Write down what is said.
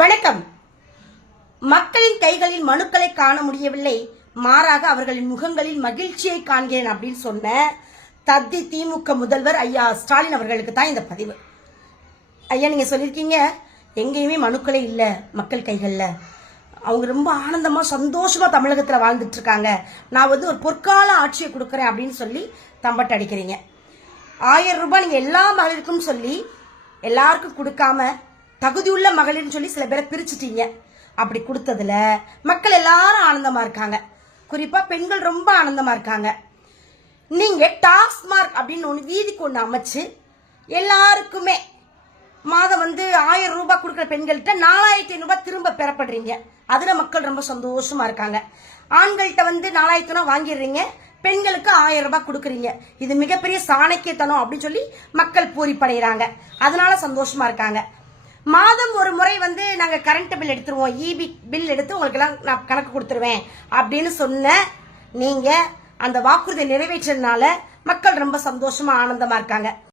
வணக்கம். மக்களின் கைகளில் மனுக்களை காண முடியவில்லை, மாறாக அவர்களின் முகங்களில் மகிழ்ச்சியை காண்கிறேன் அப்படின்னு சொன்ன தத்தி திமுக முதல்வர் ஐயா ஸ்டாலின் அவர்களுக்கு தான் இந்த பதிவு. ஐயா, நீங்க சொல்லிருக்கீங்க எங்கேயுமே மனுக்களே இல்ல மக்கள் கைகள்ல, அவங்க ரொம்ப ஆனந்தமா சந்தோஷமா தமிழகத்துல வாழ்ந்துட்டு இருக்காங்க, நான் ஒரு பொற்கால ஆட்சியை கொடுக்கறேன் அப்படின்னு சொல்லி தம்பட்டு அடிக்கிறீங்க. 1000 ரூபாய் நீங்க எல்லா மகளிருக்கும் சொல்லி எல்லாருக்கும் கொடுக்காம தகுதியுள்ள மகளிர்னு சொல்லி சில பேரை பிரிச்சுட்டீங்க. அப்படி கொடுத்ததுல மக்கள் எல்லாரும் ஆனந்தமா இருக்காங்க, குறிப்பா பெண்கள் ரொம்ப ஆனந்தமா இருக்காங்க. நீங்க டாஸ்மார்க் அப்படின்னு ஒண்ணு வீதிக்கு ஒண்ணு அமைச்சு எல்லாருக்குமே மாதம் 1000 ரூபாய் கொடுக்குற பெண்கள்கிட்ட 4500 ரூபாய் திரும்ப பெறப்படுறீங்க. அதுல மக்கள் ரொம்ப சந்தோஷமா இருக்காங்க. ஆண்கள்கிட்ட 4000 வாங்கிடுறீங்க, பெண்களுக்கு 1000 ரூபாய் கொடுக்குறீங்க. இது மிகப்பெரிய சாணக்கியத்தனம் அப்படின்னு சொல்லி மக்கள் பூரிப்படைகிறாங்க, அதனால சந்தோஷமா இருக்காங்க. மாதம் ஒரு முறை நாங்க கரண்ட் பில் எடுத்துருவோம், இபி பில் எடுத்து உங்களுக்கு எல்லாம் நான் கணக்கு கொடுத்துருவேன் அப்படின்னு சொன்ன நீங்க அந்த வாக்குறுதியை நிறைவேற்றதுனால மக்கள் ரொம்ப சந்தோஷமா ஆனந்தமா இருக்காங்க.